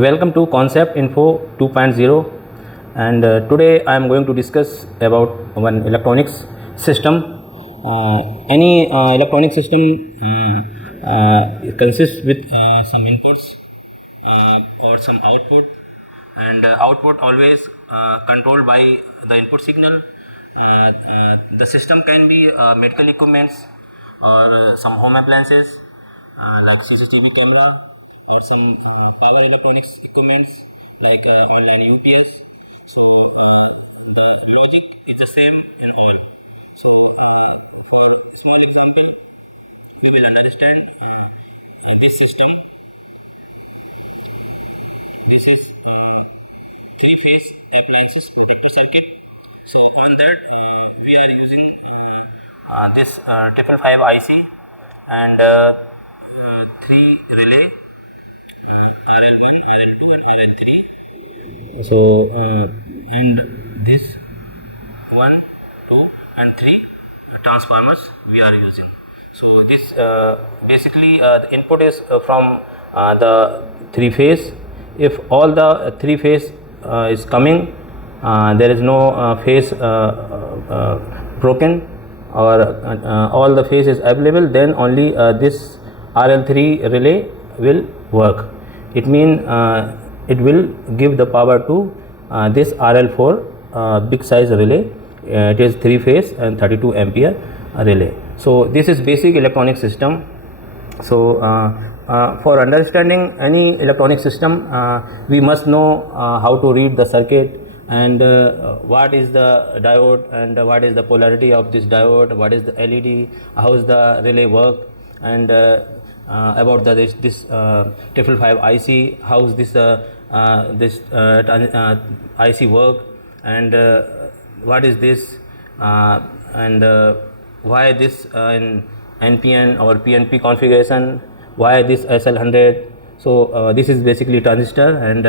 Welcome to Concept Info 2.0, and today I am going to discuss about one electronics system. Any electronic system consists with some inputs or some output, and output always controlled by the input signal. The system can be medical equipments or some home appliances like CCTV camera or some power electronics equipments like online UPS. So the logic is the same in all. So for small example, we will understand in this system. This is three-phase appliances protector circuit. So on that we are using this 555 IC and three relay RL1, RL2 and RL3. So and this 1, 2 and 3 transformers we are using. So this basically the input is from the three phase. If all the three phase is coming, there is no phase broken or all the phase is available, then only this RL3 relay will work. It means it will give the power to this RL4 big size relay. It is 3 phase and 32 ampere relay. So this is basic electronic system. So for understanding any electronic system, we must know how to read the circuit and what is the diode and what is the polarity of this diode, what is the LED, how is the relay work, and about this 555 IC, how is this IC work, and what is this and why this in NPN or PNP configuration, why this SL100. So this is basically transistor, and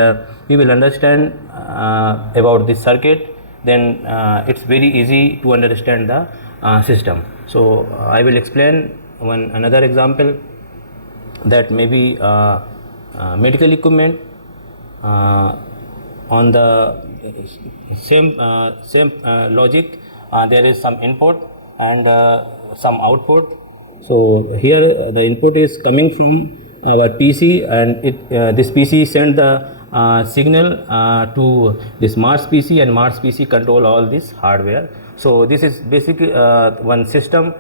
we will understand about this circuit, then it's very easy to understand the system. So I will explain another example, that maybe medical equipment. On the same logic, there is some input and some output. So here the input is coming from our PC, and this PC send the signal to this Mars PC, and Mars PC control all this hardware. So this is basically one system.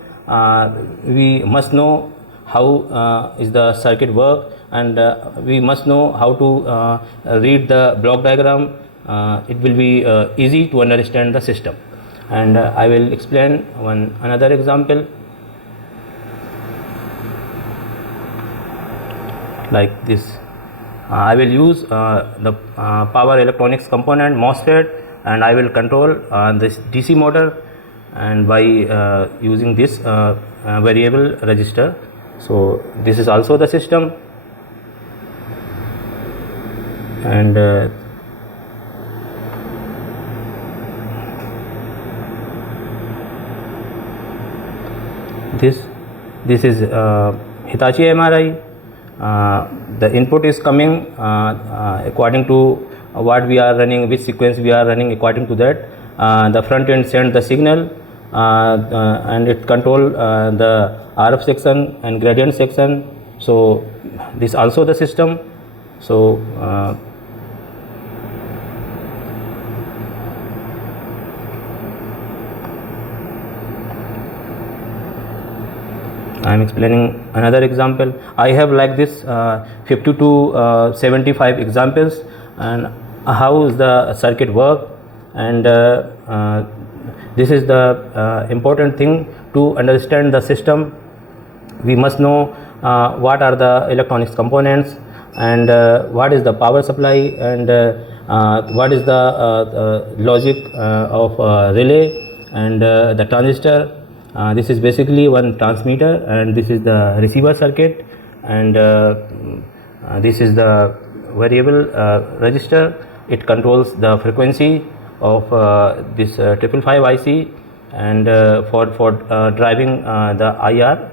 We must know how is the circuit work, and we must know how to read the block diagram. It will be easy to understand the system, and I will explain another example like this. I will use the power electronics component MOSFET, and I will control this DC motor, and by using this variable resistor. So this is also the system, and this is Hitachi MRI. The input is coming according to what we are running, which sequence we are running. According to that, the front end send the signal, and it control the RF section and gradient section. So this also the system. So I am explaining another example. I have like this 50 to 75 examples, and how is the circuit work, and this is the important thing to understand the system. We must know what are the electronics components, and what is the power supply, and what is the logic of relay, and the transistor. This is basically one transmitter, and this is the receiver circuit, and this is the variable register. It controls the frequency of this 555 IC, and for driving the IR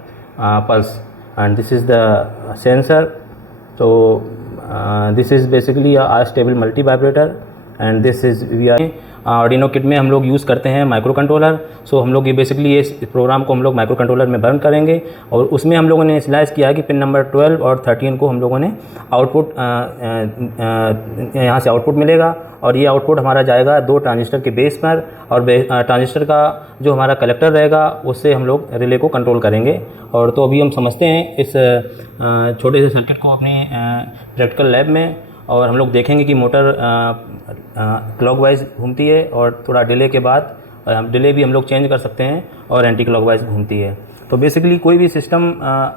pulse, and this is the sensor. So this is basically a stable multi vibrator and this is we are Arduino kit में हम लोग use करते हैं micro controller. सो हम लोग ये basically इस programme को हम लोग माइक्रो कंट्रोलर में बर्न करेंगे और उसमें हम लोगों ने स्लाइस किया कि पिन नंबर 12 और 13 को हम लोगों ने आउटपुट यहाँ से आउटपुट मिलेगा और ये आउटपुट हमारा जाएगा 2 ट्रांजिस्टर के बेस पर और ट्रांजिस्टर का जो हमारा कलेक्टर रहेगा उससे हम लोग रिले को कंट्रोल करेंगे। और तो अभी हम समझते हैं इस छोटे से सर्किट को अपनी प्रैक्टिकल लैब में और हम लोग देखेंगे कि मोटर क्लॉकवाइज घूमती है और थोड़ा डिले के बाद डिले भी हम लोग चेंज कर सकते हैं और एंटी क्लॉकवाइज घूमती है। तो बेसिकली कोई भी सिस्टम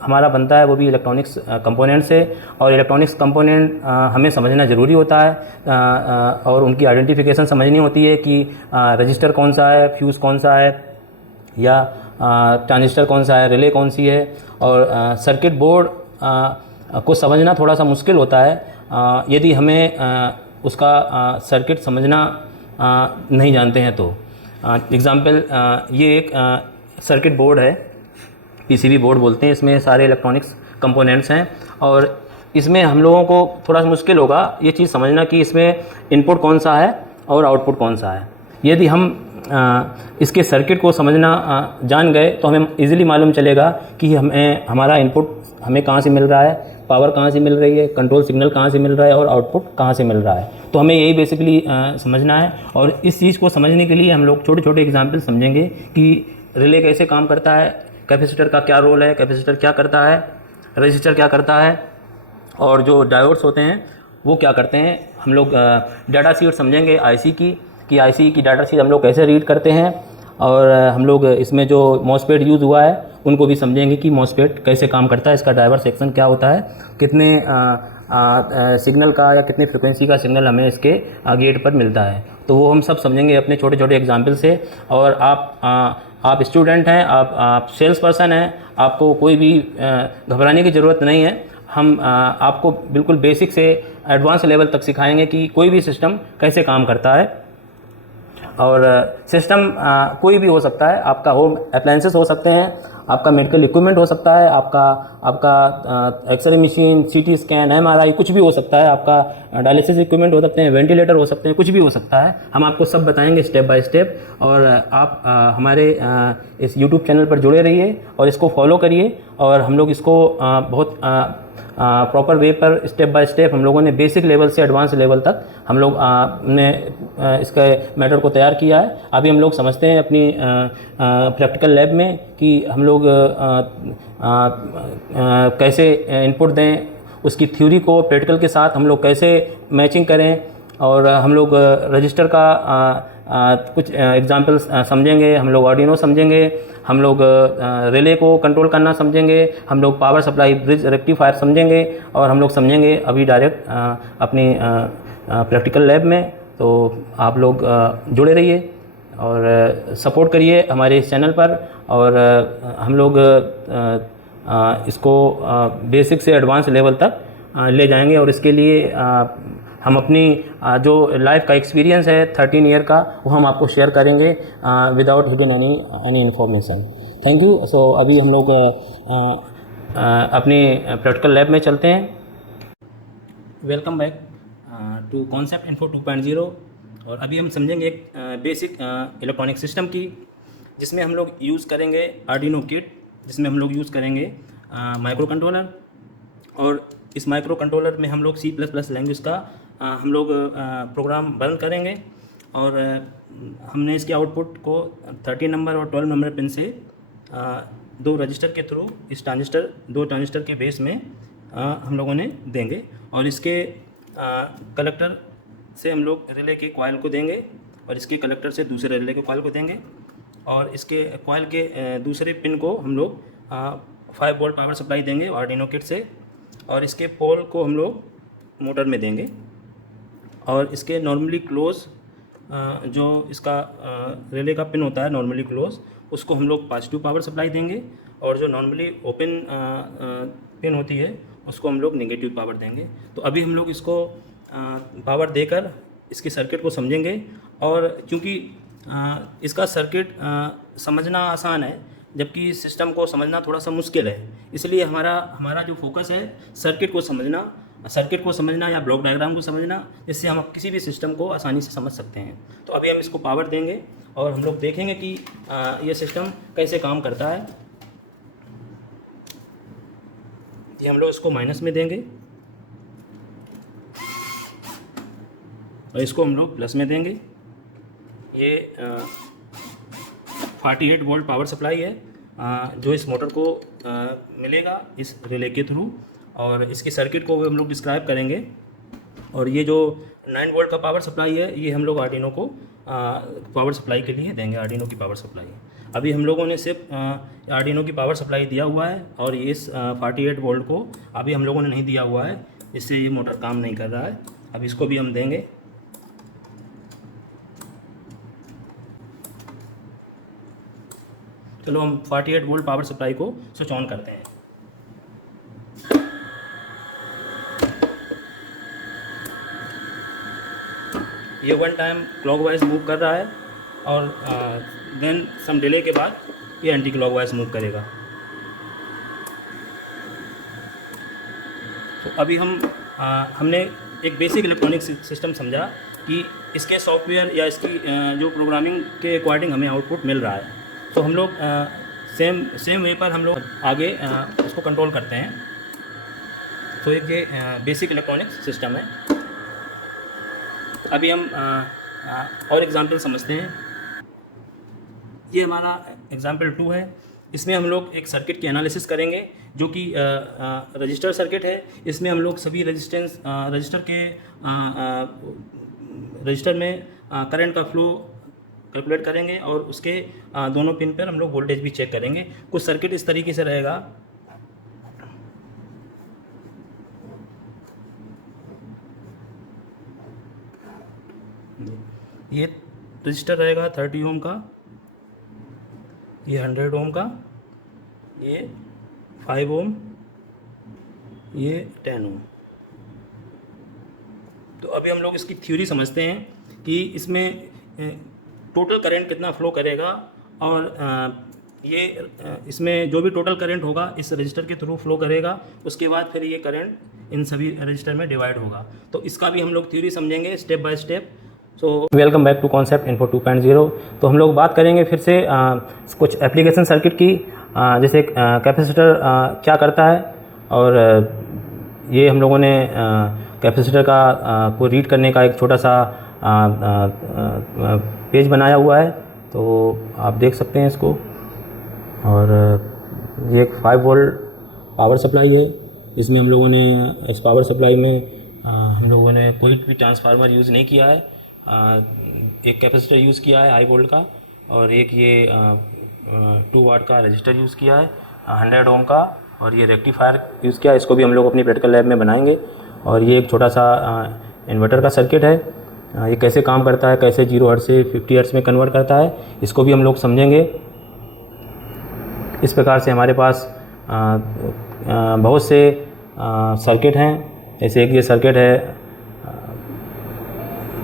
हमारा बनता है वो भी इलेक्ट्रॉनिक्स कंपोनेंट से और इलेक्ट्रॉनिक्स कंपोनेंट हमें समझना ज़रूरी होता है और उनकी आइडेंटिफिकेशन समझनी होती है कि रजिस्टर कौन सा है, फ्यूज़ कौन सा है या ट्रांजिस्टर कौन सा है, रिले कौन सी है। और सर्किट बोर्ड को समझना थोड़ा सा मुश्किल होता है यदि हमें उसका सर्किट समझना नहीं जानते हैं तो। एग्ज़ाम्पल ये एक सर्किट बोर्ड है, पीसीबी बोर्ड बोलते हैं, इसमें सारे इलेक्ट्रॉनिक्स कंपोनेंट्स हैं और इसमें हम लोगों को थोड़ा सा मुश्किल होगा ये चीज़ समझना कि इसमें इनपुट कौन सा है और आउटपुट कौन सा है। यदि हम इसके सर्किट को समझना जान गए तो हमें इजीली मालूम चलेगा कि हमारा इनपुट हमें कहाँ से मिल रहा है, पावर कहाँ से मिल रही है, कंट्रोल सिग्नल कहाँ से मिल रहा है और आउटपुट कहाँ से मिल रहा है। तो हमें यही बेसिकली समझना है और इस चीज़ को समझने के लिए हम लोग छोटे छोटे एग्जाम्पल समझेंगे कि रिले कैसे काम करता है, कैपेसिटर का क्या रोल है, कैपेसिटर क्या करता है, रजिस्टर क्या करता है और जो डायोड्स होते हैं वो क्या करते हैं। हम लोग डाटा शीट समझेंगे आईसी की कि आईसी की डाटा शीट हम लोग कैसे रीड करते हैं और हम लोग इसमें जो मॉसफेट यूज़ हुआ है उनको भी समझेंगे कि मॉसफेट कैसे काम करता है, इसका ड्राइवर सेक्शन क्या होता है, कितने सिग्नल का या कितनी फ्रिक्वेंसी का सिग्नल हमें इसके गेट पर मिलता है। तो वो हम सब समझेंगे अपने छोटे छोटे एग्जाम्पल से। और आप स्टूडेंट हैं, आप सेल्स पर्सन हैं, आपको कोई भी घबराने की ज़रूरत नहीं है। हम आपको बिल्कुल बेसिक से एडवांस लेवल तक सिखाएंगे कि कोई भी सिस्टम कैसे काम करता है। और सिस्टम कोई भी हो सकता है, आपका होम अप्लायंसेस हो सकते हैं, आपका मेडिकल इक्विपमेंट हो सकता है, आपका X-ray machine, CT scan, MRI, कुछ भी हो सकता है, आपका डायलिसिस इक्विपमेंट हो सकते हैं, वेंटिलेटर हो सकते हैं, कुछ भी हो सकता है। हम आपको सब बताएंगे स्टेप बाय स्टेप। और आप हमारे इस यूट्यूब चैनल पर जुड़े रहिए और इसको फॉलो करिए और हम लोग इसको बहुत प्रॉपर वे पर स्टेप बाय स्टेप हम लोगों ने बेसिक लेवल से एडवांस लेवल तक हम लोग ने इसके मैटर को तैयार किया है। अभी हम लोग समझते हैं अपनी प्रैक्टिकल लैब में कि हम लोग कैसे इनपुट दें, उसकी थ्योरी को प्रैक्टिकल के साथ हम लोग कैसे मैचिंग करें और हम लोग रजिस्टर का कुछ एग्जांपल्स समझेंगे, हम लोग आर्डिनो समझेंगे, हम लोग रिले को कंट्रोल करना समझेंगे, हम लोग पावर सप्लाई ब्रिज रेक्टिफायर समझेंगे और हम लोग समझेंगे अभी डायरेक्ट अपनी प्रैक्टिकल लैब में। तो आप लोग जुड़े रहिए और सपोर्ट करिए हमारे इस चैनल पर और हम लोग इसको बेसिक से एडवांस लेवल तक ले जाएंगे। और इसके लिए हम अपनी जो लाइफ का एक्सपीरियंस है 13 ईयर का वो हम आपको शेयर करेंगे without hidden any information. Thank you. So अभी हम लोग अपनी प्रैक्टिकल लैब में चलते हैं। Welcome back to concept info 2.0। और अभी हम समझेंगे एक बेसिक इलेक्ट्रॉनिक सिस्टम की जिसमें हम लोग यूज़ करेंगे आर्डिनो किट, जिसमें हम लोग यूज़ करेंगे माइक्रो कंट्रोलर। और इस माइक्रो कंट्रोलर में हम लोग C++ लैंग्वेज का हम लोग प्रोग्राम रन करेंगे और हमने इसके आउटपुट को 13 नंबर और 12 नंबर पिन से 2 रजिस्टर के थ्रू इस दो ट्रांजिस्टर के बेस में हम लोगों ने देंगे और इसके कलेक्टर से हम लोग रिले के कॉइल को देंगे और इसके कलेक्टर से दूसरे रिले के कॉइल को देंगे और इसके कॉइल के दूसरे पिन को हम लोग 5 वोल्ट पावर सप्लाई देंगे आर्डिनो किट से और इसके पोल को हम लोग मोटर में देंगे और इसके नॉर्मली क्लोज जो इसका रिले का पिन होता है नॉर्मली क्लोज, उसको हम लोग पॉजिटिव पावर सप्लाई देंगे और जो नॉर्मली ओपन पिन होती है उसको हम लोग नेगेटिव पावर देंगे। तो अभी हम लोग इसको पावर देकर इसके सर्किट को समझेंगे और क्योंकि इसका सर्किट समझना आसान है जबकि सिस्टम को समझना थोड़ा सा मुश्किल है, इसलिए हमारा जो फोकस है सर्किट को समझना सर्किट को समझना या ब्लॉक डायग्राम को समझना, जिससे हम किसी भी सिस्टम को आसानी से समझ सकते हैं। तो अभी हम इसको पावर देंगे और हम लोग देखेंगे कि ये सिस्टम कैसे काम करता है। ये हम लोग इसको माइनस में देंगे और इसको हम लोग प्लस में देंगे। ये 48 वोल्ट पावर सप्लाई है जो इस मोटर को मिलेगा इस रिले के थ्रू, और इसकी सर्किट को हम लोग डिस्क्राइब करेंगे। और ये जो 9 वोल्ट का पावर सप्लाई है ये हम लोग आर्डिनो को पावर सप्लाई के लिए देंगे, आर्डिनो की पावर सप्लाई। अभी हम लोगों ने सिर्फ आर्डिनो की पावर सप्लाई दिया हुआ है और इस 48 वोल्ट को अभी हम लोगों ने नहीं दिया हुआ है, इससे ये मोटर काम नहीं कर रहा है। अब इसको भी हम देंगे। चलो हम 48 वोल्ट पावर सप्लाई को स्विच ऑन करते हैं। ये 1 टाइम क्लॉकवाइज मूव कर रहा है और देन सम डिले के बाद ये एंटी क्लॉकवाइज मूव करेगा। तो अभी हमने एक बेसिक इलेक्ट्रॉनिक सिस्टम समझा कि इसके सॉफ्टवेयर या इसकी जो प्रोग्रामिंग के अकॉर्डिंग हमें आउटपुट मिल रहा है। तो हम लोग सेम वे पर हम लोग आगे उसको कंट्रोल करते हैं। तो एक ये बेसिक इलेक्ट्रॉनिक सिस्टम है। अभी हम और एग्जांपल समझते हैं। ये हमारा एग्जांपल 2 है। इसमें हम लोग एक सर्किट की एनालिसिस करेंगे जो कि रजिस्टर सर्किट है। इसमें हम लोग सभी रजिस्टर में करंट का फ्लो कैलकुलेट करेंगे और उसके दोनों पिन पर हम लोग वोल्टेज भी चेक करेंगे। कुछ सर्किट इस तरीके से रहेगा। ये रजिस्टर रहेगा 30 ओम का, ये 100 ओम का, ये 5 ओम, ये 10 ओम। तो अभी हम लोग इसकी थ्योरी समझते हैं कि इसमें टोटल करंट कितना फ्लो करेगा और इसमें जो भी टोटल करंट होगा इस रजिस्टर के थ्रू फ्लो करेगा। उसके बाद फिर ये करंट इन सभी रजिस्टर में डिवाइड होगा। तो इसका भी हम लोग थ्योरी समझेंगे step by step. So welcome back to concept info 2.0। तो हम लोग बात करेंगे फिर से कुछ एप्लीकेशन सर्किट की, जैसे कैपेसिटर क्या करता है। और ये हम लोगों ने कैपेसिटर का को रीड करने का एक छोटा सा पेज बनाया हुआ है, तो आप देख सकते हैं इसको। और ये एक 5 वोल्ट पावर सप्लाई है। इसमें हम लोगों ने इस पावर सप्लाई में हम लोगों ने कोई भी ट्रांसफार्मर यूज़ नहीं किया है। एक कैपेसिटर यूज़ किया है हाई वोल्ट का, और एक ये 2 वाट का रजिस्टर यूज़ किया है 100 ओम का, और ये रेक्टिफायर यूज़ किया है। इसको भी हम लोग अपनी प्रैक्टिकल लैब में बनाएंगे। और ये एक छोटा सा इन्वर्टर का सर्किट है। ये कैसे काम करता है, कैसे 0 हर्ट्ज से 50 हर्ट्ज में कन्वर्ट करता है, इसको भी हम लोग समझेंगे। इस प्रकार से हमारे पास बहुत से सर्किट हैं। जैसे एक ये सर्किट है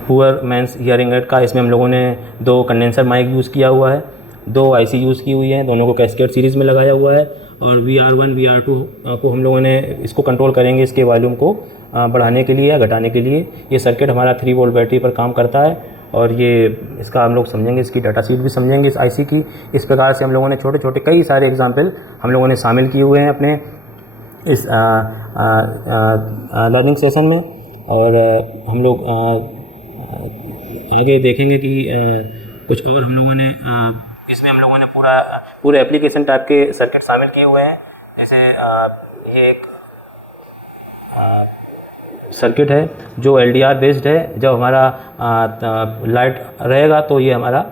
पुअर मैंस हियरिंग एड का। इसमें हम लोगों ने 2 कंडेंसर माइक यूज़ किया हुआ है, 2 आईसी यूज़ की हुई हैं, दोनों को कैस्केड सीरीज़ में लगाया हुआ है। और VR1 VR2 को हम लोगों ने इसको कंट्रोल करेंगे इसके वॉल्यूम को बढ़ाने के लिए या घटाने के लिए। ये सर्किट हमारा 3 वोल्ट बैटरी पर काम करता है। और ये इसका हम लोग समझेंगे, इसकी डाटा शीट भी समझेंगे इस आईसी की। इस प्रकार से हम लोगों ने छोटे छोटे कई सारे एग्जाम्पल हम लोगों ने शामिल किए हुए हैं अपने इस लर्निंग सेशन में। और हम लोग आगे देखेंगे कि कुछ और हम लोगों ने इसमें हम लोगों ने पूरे एप्लीकेशन टाइप के सर्किट शामिल किए हुए हैं। जैसे ये एक सर्किट है जो LDR बेस्ड है। जब हमारा लाइट रहेगा तो ये हमारा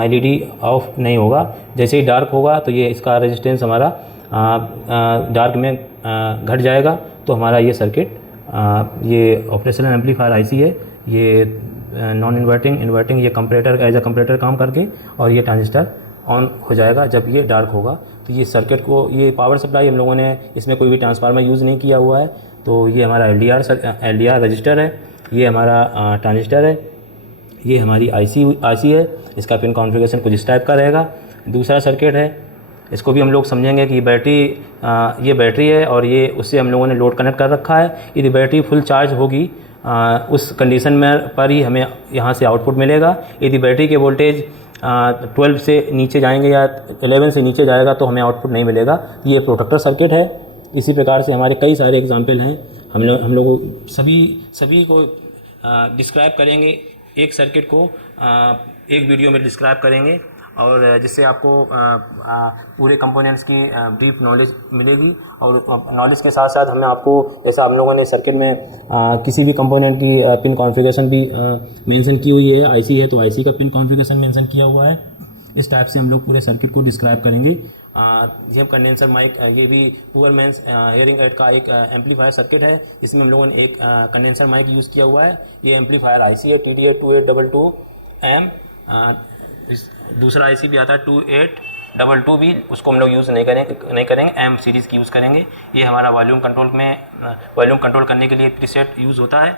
LED ऑफ नहीं होगा। जैसे ही डार्क होगा तो ये इसका रेजिस्टेंस हमारा डार्क में घट जाएगा। तो हमारा ये सर्किट ये ऑपरेशनल एम्पलीफायर आईसी है। ये नॉन इन्वर्टिंग ये कंपैरेटर एज अ कंपैरेटर काम करके, और ये ट्रांजिस्टर ऑन हो जाएगा जब ये डार्क होगा। तो ये सर्किट को, ये पावर सप्लाई हम लोगों ने इसमें कोई भी ट्रांसफार्मर यूज़ नहीं किया हुआ है। तो ये हमारा LDR रजिस्टर है, ये हमारा ट्रांजिस्टर है, ये हमारी आईसी है। इसका पिन कॉन्फ़िगरेशन कुछ इस टाइप का रहेगा। दूसरा सर्किट है इसको भी हम लोग समझेंगे कि ये बैटरी है और ये उससे हम लोगों ने लोड कनेक्ट कर रखा है। यदि बैटरी फुल चार्ज होगी उस कंडीशन में पर ही हमें यहाँ से आउटपुट मिलेगा। यदि बैटरी के वोल्टेज 12 से नीचे जाएंगे या 11 से नीचे जाएगा तो हमें आउटपुट नहीं मिलेगा। ये प्रोटेक्टर सर्किट है। इसी प्रकार से हमारे कई सारे एग्जाम्पल हैं। हम लोग सभी को डिस्क्राइब करेंगे, एक सर्किट को एक वीडियो में डिस्क्राइब करेंगे और जिससे आपको पूरे कंपोनेंट्स की ब्रीफ नॉलेज मिलेगी। और नॉलेज के साथ साथ हमें आपको, जैसा हम लोगों ने सर्किट में किसी भी कंपोनेंट की पिन कॉन्फ़िगरेशन भी मेंशन की हुई है, आईसी है तो आईसी का पिन कॉन्फ़िगरेशन मेंशन किया हुआ है। इस टाइप से हम लोग पूरे सर्किट को डिस्क्राइब करेंगे। ये कंडेंसर माइक, ये भी पुअर मैंस हियरिंग एड का एक एम्पलीफायर सर्किट है। इसमें हम लोगों ने एक कंडेंसर माइक यूज़ किया हुआ है। ये एम्पलीफायर आईसी है TDA2822M। दूसरा आईसी भी आता है 2822 भी, उसको हम लोग यूज़ नहीं करेंगे, M सीरीज़ की यूज़ करेंगे। ये हमारा वॉल्यूम कंट्रोल करने के लिए प्रीसेट यूज़ होता है।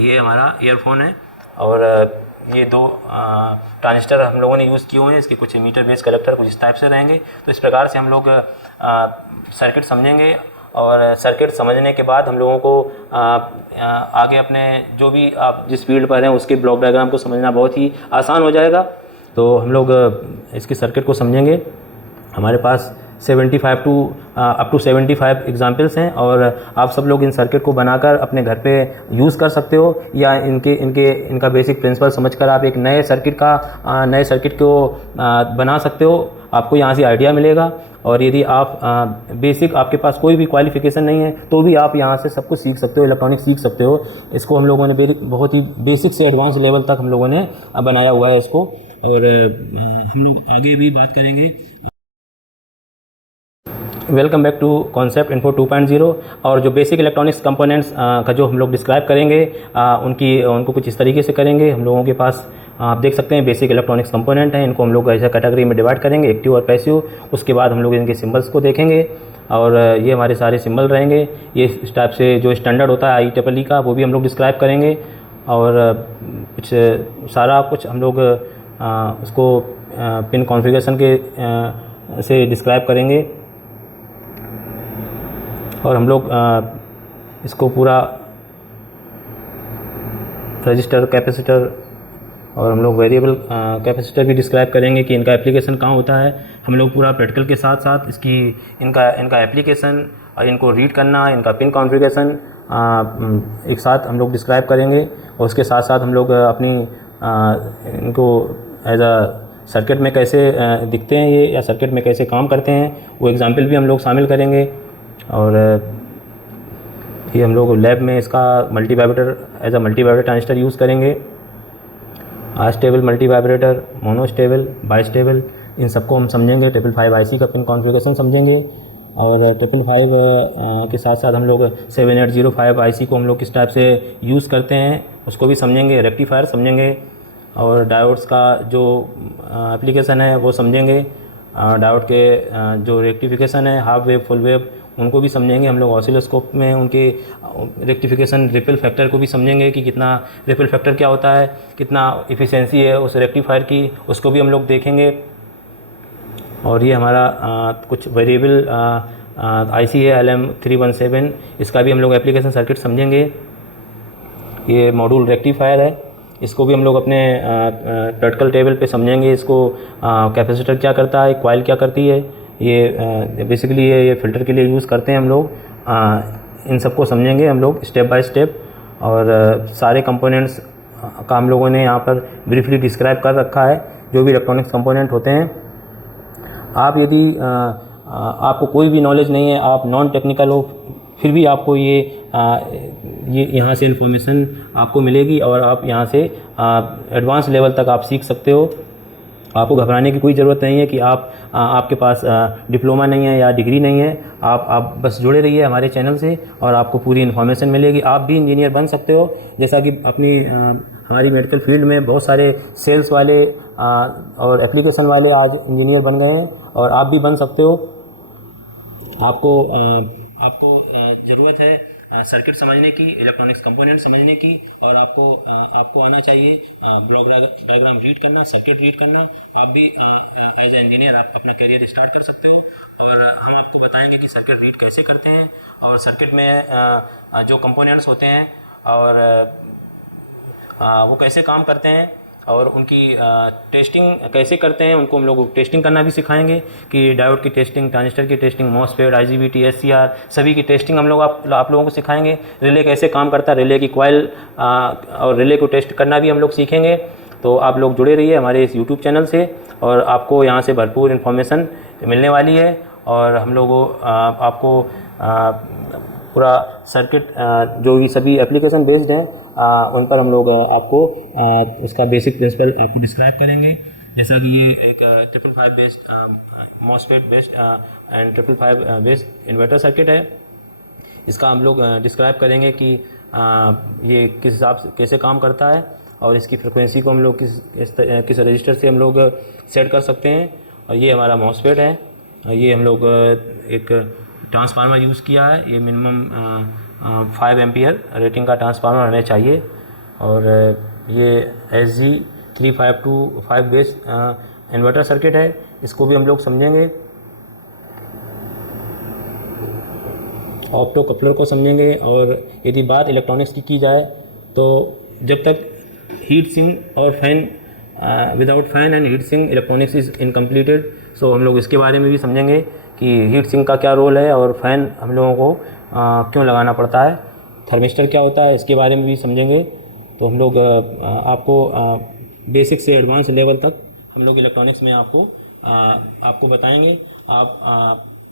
ये हमारा ईयरफोन है और ये 2 ट्रांजिस्टर हम लोगों ने यूज़ किए हुए हैं। इसके कुछ मीटर बेस कलेक्टर कुछ इस टाइप से रहेंगे। तो इस प्रकार से हम लोग सर्किट समझेंगे और सर्किट समझने के बाद हम लोगों को आगे अपने जो भी आप जिस फील्ड पर हैं उसके ब्लॉक डायग्राम को समझना बहुत ही आसान हो जाएगा। तो हम लोग इसकी सर्किट को समझेंगे। हमारे पास 75 टू 75 एग्जाम्पल्स हैं और आप सब लोग इन सर्किट को बनाकर अपने घर पे यूज़ कर सकते हो या इनका बेसिक प्रिंसिपल समझकर आप एक नए सर्किट को बना सकते हो। आपको यहाँ से आइडिया मिलेगा। और यदि आप बेसिक आपके पास कोई भी क्वालिफिकेशन नहीं है तो भी आप यहाँ से सब कुछ सीख सकते हो, इलेक्ट्रॉनिक्स सीख सकते हो। इसको हम लोगों ने बहुत ही बेसिक से एडवांस लेवल तक हम लोगों ने बनाया हुआ है इसको। और हम लोग आगे भी बात करेंगे। Welcome back to concept info 2.0। और जो बेसिक इलेक्ट्रॉनिक्स कंपोनेंट्स का जो हम लोग डिस्क्राइब करेंगे उनको कुछ इस तरीके से करेंगे। हम लोगों के पास आप देख सकते हैं बेसिक इलेक्ट्रॉनिक्स कंपोनेंट हैं। इनको हम लोग ऐसे कैटेगरी में डिवाइड करेंगे, एक्टिव और पैसिव। उसके बाद हम लोग इनके सिंबल्स को देखेंगे और ये हमारे सारे सिंबल रहेंगे। ये इस टाइप से जो स्टैंडर्ड होता है IEEE का वो भी हम लोग डिस्क्राइब करेंगे। और सारा कुछ हम लोग उसको पिन कॉन्फ़िगरेशन के से डिस्क्राइब करेंगे। और हम लोग इसको पूरा रजिस्टर, कैपेसिटर और हम लोग वेरिएबल कैपेसिटर भी डिस्क्राइब करेंगे कि इनका एप्लीकेशन कहाँ होता है। हम लोग पूरा प्रैक्टिकल के साथ साथ इनका एप्लीकेशन और इनको रीड करना, इनका पिन कॉन्फ़िगरेशन एक साथ हम लोग डिस्क्राइब करेंगे। और उसके साथ साथ हम लोग इनको एज अ सर्किट में कैसे दिखते हैं ये, या सर्किट में कैसे काम करते हैं, वो एग्जाम्पल भी हम लोग शामिल करेंगे। और ये हम लोग लैब में इसका as a multivibrator transistor use करेंगे। Stable, multivibrator, monostable, bistable, इन सबको हम समझेंगे। 555 IC का पिन कॉन्फ़िगरेशन समझेंगे। और 555 के साथ साथ हम लोग 7805 IC को हम लोग किस टाइप से यूज़ करते हैं उसको भी समझेंगे। रेक्टिफायर समझेंगे और डायोड्स का जो एप्लीकेशन है वो समझेंगे। डायोड के जो रेक्टिफिकेशन है, हाफ वेव, फुल वेव, उनको भी समझेंगे हम लोग। ऑसिलोस्कोप में उनके रेक्टिफिकेशन, रिपल फैक्टर को भी समझेंगे कि कितना रिपल फैक्टर क्या होता है, कितना इफ़िशेंसी है उस रेक्टिफायर की, उसको भी हम लोग देखेंगे। और ये हमारा कुछ वेरिएबल IC है LM317, इसका भी हम लोग एप्लीकेशन सर्किट समझेंगे। ये मॉड्यूल रेक्टिफायर है, इसको भी हम लोग अपने प्रैक्टिकल टेबल पे समझेंगे। इसको कैपेसिटर क्या करता है, कॉइल क्या करती है, ये बेसिकली ये फ़िल्टर के लिए यूज़ करते हैं हम लोग। इन सबको समझेंगे हम लोग स्टेप बाय स्टेप। और सारे कंपोनेंट्स का हम लोगों ने यहाँ पर ब्रीफली डिस्क्राइब कर रखा है, जो भी इलेक्ट्रॉनिक्स कंपोनेंट होते हैं। आप यदि आपको कोई भी नॉलेज नहीं है, आप नॉन टेक्निकल हो, फिर भी आपको ये यहाँ से इन्फॉर्मेशन आपको मिलेगी और आप यहाँ से एडवांस लेवल तक आप सीख सकते हो। आपको घबराने की कोई ज़रूरत नहीं है कि आपके पास डिप्लोमा नहीं है या डिग्री नहीं है। आप बस जुड़े रहिए हमारे चैनल से और आपको पूरी इन्फॉर्मेशन मिलेगी। आप भी इंजीनियर बन सकते हो, जैसा कि हमारी मेडिकल फील्ड में बहुत सारे सेल्स वाले और एप्लीकेशन वाले आज इंजीनियर बन गए हैं, और आप भी बन सकते हो। आपको ज़रूरत है सर्किट समझने की, इलेक्ट्रॉनिक्स कंपोनेंट समझने की, और आपको आना चाहिए ब्लॉक डायग्राम रीड करना, सर्किट रीड करना। आप भी एज ए इंजीनियर आप अपना करियर स्टार्ट कर सकते हो। और हम आपको बताएंगे कि सर्किट रीड कैसे करते हैं, और सर्किट में जो कंपोनेंट्स होते हैं और वो कैसे काम करते हैं, और उनकी टेस्टिंग कैसे करते हैं, उनको हम लोग टेस्टिंग करना भी सिखाएंगे कि डायोड की टेस्टिंग, ट्रांजिस्टर की टेस्टिंग, मॉसफेट, IGBT, SCR सभी की टेस्टिंग हम लोग आप लोगों को सिखाएंगे। रिले कैसे काम करता है, रिले की कॉइल और रिले को टेस्ट करना भी हम लोग सीखेंगे। तो आप लोग जुड़े रहिए हमारे इस YouTube चैनल से, और आपको यहाँ से भरपूर इन्फॉर्मेशन मिलने वाली है। और हम लोगों आपको पूरा सर्किट जो भी सभी एप्लीकेशन बेस्ड हैं उन पर हम लोग आपको उसका बेसिक प्रिंसिपल आपको डिस्क्राइब करेंगे। जैसा कि ये एक 555 based MOSFET based and 555 based inverter circuit है। इसका हम लोग डिस्क्राइब करेंगे कि ये किस हिसाब से कैसे काम करता है, और इसकी फ्रिक्वेंसी को हम लोग किस रजिस्टर से हम लोग सेट कर सकते हैं। और ये हमारा मॉसफेट है, ये हम लोग एक ट्रांसफार्मर यूज़ किया है। ये मिनिमम 5 एम्पियर रेटिंग का ट्रांसफार्मर हमें चाहिए। और ये SG3525 बेस्ड इन्वर्टर सर्किट है, इसको भी हम लोग समझेंगे। ऑप्टो कपलर को समझेंगे। और यदि बात इलेक्ट्रॉनिक्स की जाए तो जब तक हीट सिंक और fan without fan and heat sink electronics is incompleted. So हम लोग इसके बारे में भी समझेंगे कि हीट सिंक का क्या रोल है, और फैन हम लोगों को क्यों लगाना पड़ता है, थर्मिस्टर क्या होता है, इसके बारे में भी समझेंगे। तो हम लोग आपको बेसिक से एडवांस लेवल तक हम लोग इलेक्ट्रॉनिक्स में आपको बताएंगे। आप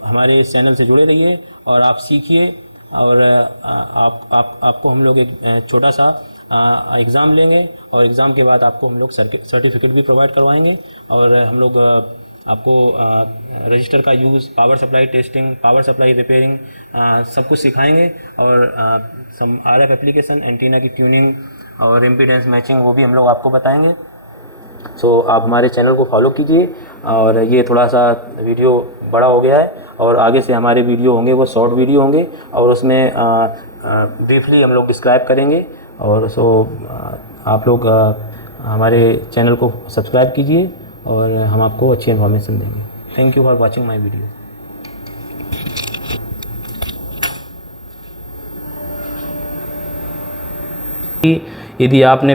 हमारे इस चैनल से जुड़े रहिए और आप सीखिए। और आपको हम लोग एक छोटा सा एग्ज़ाम लेंगे, और एग्ज़ाम के बाद आपको हम लोग सर्टिफिकेट भी प्रोवाइड करवाएंगे। और हम लोग आपको रजिस्टर का use, power supply testing, power supply repairing सब कुछ सिखाएंगे। और सम RF एप्लीकेशन, एंटीना की ट्यूनिंग और इम्पीडेंस मैचिंग वो भी हम लोग आपको बताएंगे। सो आप हमारे चैनल को फॉलो कीजिए। और ये थोड़ा सा वीडियो बड़ा हो गया है, और आगे से हमारे वीडियो होंगे वो शॉर्ट वीडियो होंगे, और उसमें ब्रीफली हम लोग डिस्क्राइब करेंगे। और आप लोग हमारे चैनल को सब्सक्राइब कीजिए, और हम आपको अच्छी इन्फॉर्मेशन देंगे। Thank you for watching my video. यदि आपने